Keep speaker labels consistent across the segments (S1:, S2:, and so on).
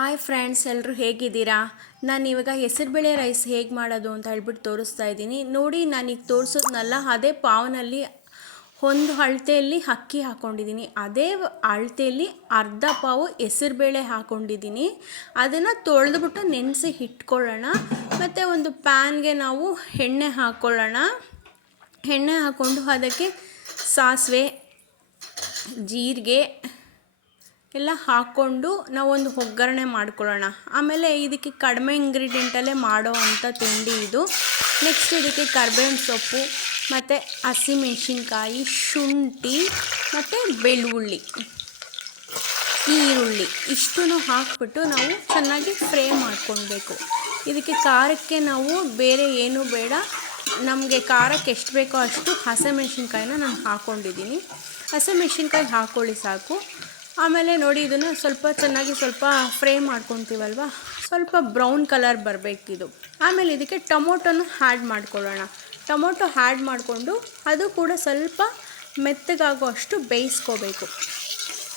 S1: Hi friends ಎಲ್ಲರೂ ಹೇಗಿದ್ದೀರಾ? ನಾನು ಇವಾಗ ಹೆಸರುಬೇಳೆ ರೈಸ್ ಹೇಗೆ ಮಾಡೋದು ಅಂತ ಹೇಳ್ಬಿಟ್ಟು ತೋರಿಸ್ತಾ ಇದ್ದೀನಿ. ನೋಡಿ, ನಾನೀಗ ತೋರಿಸೋದ್ನಲ್ಲ, ಅದೇ ಪಾವ್ನಲ್ಲಿ ಒಂದು ಅಳತೆಯಲ್ಲಿ ಅಕ್ಕಿ ಹಾಕ್ಕೊಂಡಿದ್ದೀನಿ ಅದೇ ಅಳತೆಯಲ್ಲಿ ಅರ್ಧ ಪಾವು ಹೆಸರುಬೇಳೆ ಹಾಕ್ಕೊಂಡಿದ್ದೀನಿ ಅದನ್ನು ತೊಳೆದ್ಬಿಟ್ಟು ನೆನೆಸಿ ಇಟ್ಕೊಳ್ಳೋಣ. ಮತ್ತು ಒಂದು ಪ್ಯಾನ್ಗೆ ನಾವು ಎಣ್ಣೆ ಹಾಕ್ಕೊಳ್ಳೋಣ ಎಣ್ಣೆ ಹಾಕ್ಕೊಂಡು ಅದಕ್ಕೆ ಸಾಸಿವೆ, ಜೀರಿಗೆ ಎಲ್ಲ ಹಾಕ್ಕೊಂಡು ನಾವೊಂದು ಒಗ್ಗರಣೆ ಮಾಡ್ಕೊಳ್ಳೋಣ. ಆಮೇಲೆ ಇದಕ್ಕೆ ಕಡಿಮೆ ಇಂಗ್ರೀಡಿಯೆಂಟಲ್ಲೇ ಮಾಡೋ ಅಂಥ ತಿಂಡಿ ಇದು. ನೆಕ್ಸ್ಟ್ ಇದಕ್ಕೆ ಕರ್ಬೇವಿನ ಸೊಪ್ಪು, ಮತ್ತು ಹಸಿಮೆಣ್ಸಿನ್ಕಾಯಿ ಶುಂಠಿ, ಮತ್ತು ಬೆಳ್ಳುಳ್ಳಿ, ಈರುಳ್ಳಿ. ಇಷ್ಟನ್ನು ಹಾಕ್ಬಿಟ್ಟು ನಾವು ಚೆನ್ನಾಗಿ ಫ್ರೈ ಮಾಡ್ಕೊಳ್ಬೇಕು. ಇದಕ್ಕೆ ಖಾರಕ್ಕೆ ನಾವು ಬೇರೆ ಏನೂ ಬೇಡ. ನಮಗೆ ಖಾರಕ್ಕೆ ಎಷ್ಟು ಬೇಕೋ ಅಷ್ಟು ಹಸಿಮೆಣ್ಸಿನ್ಕಾಯಿನ ನಾನು ಹಾಕ್ಕೊಂಡಿದ್ದೀನಿ ಹಸಿಮೆಣ್ಸಿನ್ಕಾಯಿ ಹಾಕ್ಕೊಳ್ಳಿ ಸಾಕು. ಆಮೇಲೆ ನೋಡಿ ಇದನ್ನು ಸ್ವಲ್ಪ ಚೆನ್ನಾಗಿ ಸ್ವಲ್ಪ ಫ್ರೈ ಮಾಡ್ಕೊತೀವಲ್ವ? ಸ್ವಲ್ಪ ಬ್ರೌನ್ ಕಲರ್ ಬರಬೇಕಿದು. ಆಮೇಲೆ ಇದಕ್ಕೆ ಟೊಮೊಟೊನ ಆ್ಯಡ್ ಮಾಡ್ಕೊಳ್ಳೋಣ. ಟೊಮೊಟೊ ಆ್ಯಡ್ ಮಾಡಿಕೊಂಡು ಅದು ಕೂಡ ಸ್ವಲ್ಪ ಮೆತ್ತಗಾಗೋ ಅಷ್ಟು ಬೇಯಿಸ್ಕೋಬೇಕು.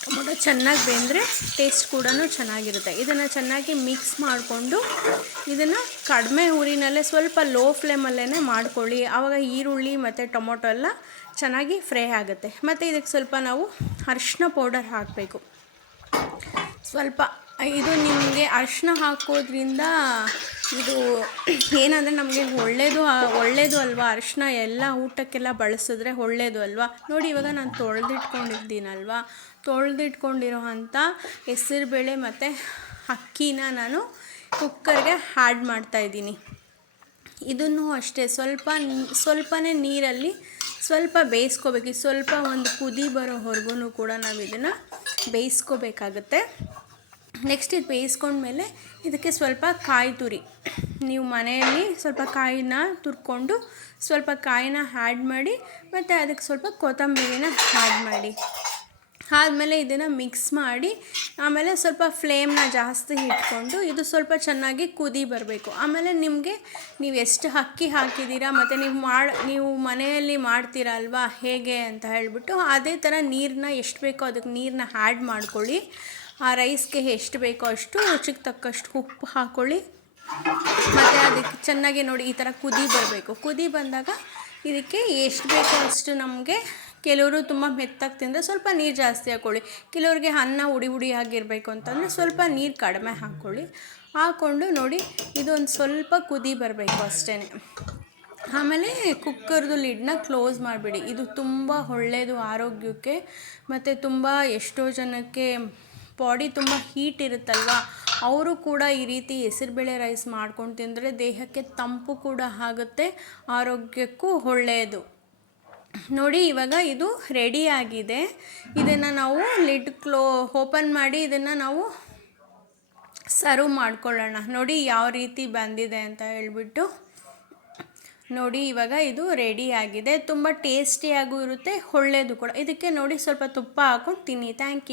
S1: ಟೊಮೊಟೊ ಚೆನ್ನಾಗಿ ಬೆಂದರೆ ಟೇಸ್ಟ್ ಕೂಡ ಚೆನ್ನಾಗಿರುತ್ತೆ. ಇದನ್ನು ಚೆನ್ನಾಗಿ ಮಿಕ್ಸ್ ಮಾಡಿಕೊಂಡು ಇದನ್ನು ಕಡಿಮೆ ಊರಿನಲ್ಲೇ ಸ್ವಲ್ಪ ಲೋ ಫ್ಲೇಮಲ್ಲೇ ಮಾಡ್ಕೊಳ್ಳಿ. ಆವಾಗ ಈರುಳ್ಳಿ ಮತ್ತು ಟೊಮೊಟೊ ಎಲ್ಲ ಚೆನ್ನಾಗಿ ಫ್ರೈ ಆಗುತ್ತೆ. ಮತ್ತು ಇದಕ್ಕೆ ಸ್ವಲ್ಪ ನಾವು ಅರಿಶಿನ ಪೌಡರ್ ಹಾಕಬೇಕು. ಸ್ವಲ್ಪ ಇದು ನಿಮಗೆ ಅರಿಶಿನ ಹಾಕೋದ್ರಿಂದ ಇದು ಏನಂದರೆ ನಮಗೆ ಒಳ್ಳೆಯದು ಒಳ್ಳೆಯದು ಅಲ್ವಾ? ಅರಿಶಿನ ಎಲ್ಲ ಊಟಕ್ಕೆಲ್ಲ ಬಳಸಿದ್ರೆ ಒಳ್ಳೆಯದು ಅಲ್ವಾ? ನೋಡಿ, ಇವಾಗ ನಾನು ತೊಳೆದಿಟ್ಕೊಂಡಿದ್ದೀನಲ್ವಾ? ತೊಳೆದಿಟ್ಕೊಂಡಿರೋ ಅಂಥ ಹೆಸರುಬೇಳೆ ಮತ್ತು ಅಕ್ಕಿನ ನಾನು ಕುಕ್ಕರ್ಗೆ ಆ್ಯಡ್ ಮಾಡ್ತಾಯಿದ್ದೀನಿ ಇದನ್ನು ಅಷ್ಟೇ, ಸ್ವಲ್ಪ ಸ್ವಲ್ಪನೇ ನೀರಲ್ಲಿ ಸ್ವಲ್ಪ ಬೇಯಿಸ್ಕೋಬೇಕು. ಸ್ವಲ್ಪ ಒಂದು ಕುದಿ ಬರೋವರೆಗೂ ಕೂಡ ನಾವು ಇದನ್ನು ಬೇಯಿಸ್ಕೋಬೇಕಾಗತ್ತೆ. ನೆಕ್ಸ್ಟ್ ಇದು ಬೇಯಿಸ್ಕೊಂಡ್ಮೇಲೆ ಇದಕ್ಕೆ ಸ್ವಲ್ಪ ಕಾಯಿ ತುರಿ. ನೀವು ಮನೆಯಲ್ಲಿ ಸ್ವಲ್ಪ ಕಾಯಿನ ತುರ್ಕೊಂಡು ಸ್ವಲ್ಪ ಕಾಯಿನ ಆ್ಯಡ್ ಮಾಡಿ, ಮತ್ತು ಅದಕ್ಕೆ ಸ್ವಲ್ಪ ಕೊತ್ತಂಬರಿನ ಆ್ಯಡ್ ಮಾಡಿ. ಆದಮೇಲೆ ಇದನ್ನು ಮಿಕ್ಸ್ ಮಾಡಿ, ಆಮೇಲೆ ಸ್ವಲ್ಪ ಫ್ಲೇಮ್ನ ಜಾಸ್ತಿ ಇಟ್ಕೊಂಡು ಇದು ಸ್ವಲ್ಪ ಚೆನ್ನಾಗಿ ಕುದಿ ಬರಬೇಕು. ಆಮೇಲೆ ನಿಮಗೆ ನೀವು ಎಷ್ಟು ಅಕ್ಕಿ ಹಾಕಿದ್ದೀರಾ ಮತ್ತು ನೀವು ಮಾಡಿ, ನೀವು ಮನೆಯಲ್ಲಿ ಮಾಡ್ತೀರಾ ಅಲ್ವಾ, ಹೇಗೆ ಅಂತ ಹೇಳಿಬಿಟ್ಟು ಅದೇ ಥರ ನೀರನ್ನ ಎಷ್ಟು ಬೇಕೋ ಅದಕ್ಕೆ ನೀರನ್ನ ಆ್ಯಡ್ ಮಾಡ್ಕೊಳ್ಳಿ. ಆ ರೈಸ್ಗೆ ಎಷ್ಟು ಬೇಕೋ ಅಷ್ಟು ರುಚಿಗೆ ತಕ್ಕಷ್ಟು ಉಪ್ಪು ಹಾಕ್ಕೊಳ್ಳಿ ಮತ್ತು ಅದಕ್ಕೆ ಚೆನ್ನಾಗಿ ನೋಡಿ ಈ ಥರ ಕುದಿ ಬರಬೇಕು. ಕುದಿ ಬಂದಾಗ ಇದಕ್ಕೆ ಎಷ್ಟು ಬೇಕೋ ಅಷ್ಟು ನಮಗೆ ಕೆಲವರು ತುಂಬ ಮೆತ್ತಗೆ ತಿಂದರೆ ಸ್ವಲ್ಪ ನೀರು ಜಾಸ್ತಿ ಹಾಕ್ಕೊಳ್ಳಿ ಕೆಲವ್ರಿಗೆ ಅನ್ನ ಉಡಿ ಉಡಿ ಆಗಿರಬೇಕು ಅಂತಂದರೆ ಸ್ವಲ್ಪ ನೀರು ಕಡಿಮೆ ಹಾಕ್ಕೊಳ್ಳಿ ಹಾಕ್ಕೊಂಡು ನೋಡಿ ಇದೊಂದು ಸ್ವಲ್ಪ ಕುದಿ ಬರಬೇಕು ಅಷ್ಟೇ. ಆಮೇಲೆ ಕುಕ್ಕರ್ದು ಲಿಡ್ನ ಕ್ಲೋಸ್ ಮಾಡಿಬಿಡಿ. ಇದು ತುಂಬ ಒಳ್ಳೆಯದು ಆರೋಗ್ಯಕ್ಕೆ, ಮತ್ತು ತುಂಬ ಎಷ್ಟೋ ಜನಕ್ಕೆ ಬಾಡಿ ತುಂಬ ಹೀಟ್ ಇರುತ್ತಲ್ವ? ಅವರು ಕೂಡ ಈ ರೀತಿ ಹೆಸರುಬೇಳೆ ರೈಸ್ ಮಾಡ್ಕೊಂಡು ತಿಂದರೆ ದೇಹಕ್ಕೆ ತಂಪು ಕೂಡ ಆಗುತ್ತೆ, ಆರೋಗ್ಯಕ್ಕೂ ಒಳ್ಳೆಯದು. ನೋಡಿ, ಇವಾಗ ಇದು ರೆಡಿ ಆಗಿದೆ. ಇದನ್ನು ನಾವು ಲಿಡ್ ಕ್ಲೋ ಓಪನ್ ಮಾಡಿ ಇದನ್ನು ನಾವು ಸರ್ವ್ ಮಾಡ್ಕೊಳ್ಳೋಣ. ನೋಡಿ, ಯಾವ ರೀತಿ ಬಂದಿದೆ ಅಂತ ಹೇಳ್ಬಿಟ್ಟು. ನೋಡಿ, ಇವಾಗ ಇದು ರೆಡಿ ಆಗಿದೆ. ತುಂಬ ಟೇಸ್ಟಿಯಾಗೂ ಇರುತ್ತೆ, ಒಳ್ಳೆಯದು ಕೂಡ. ಇದಕ್ಕೆ ನೋಡಿ ಸ್ವಲ್ಪ ತುಪ್ಪ ಹಾಕೊಂಡು ತಿನ್ನಿ. Thank you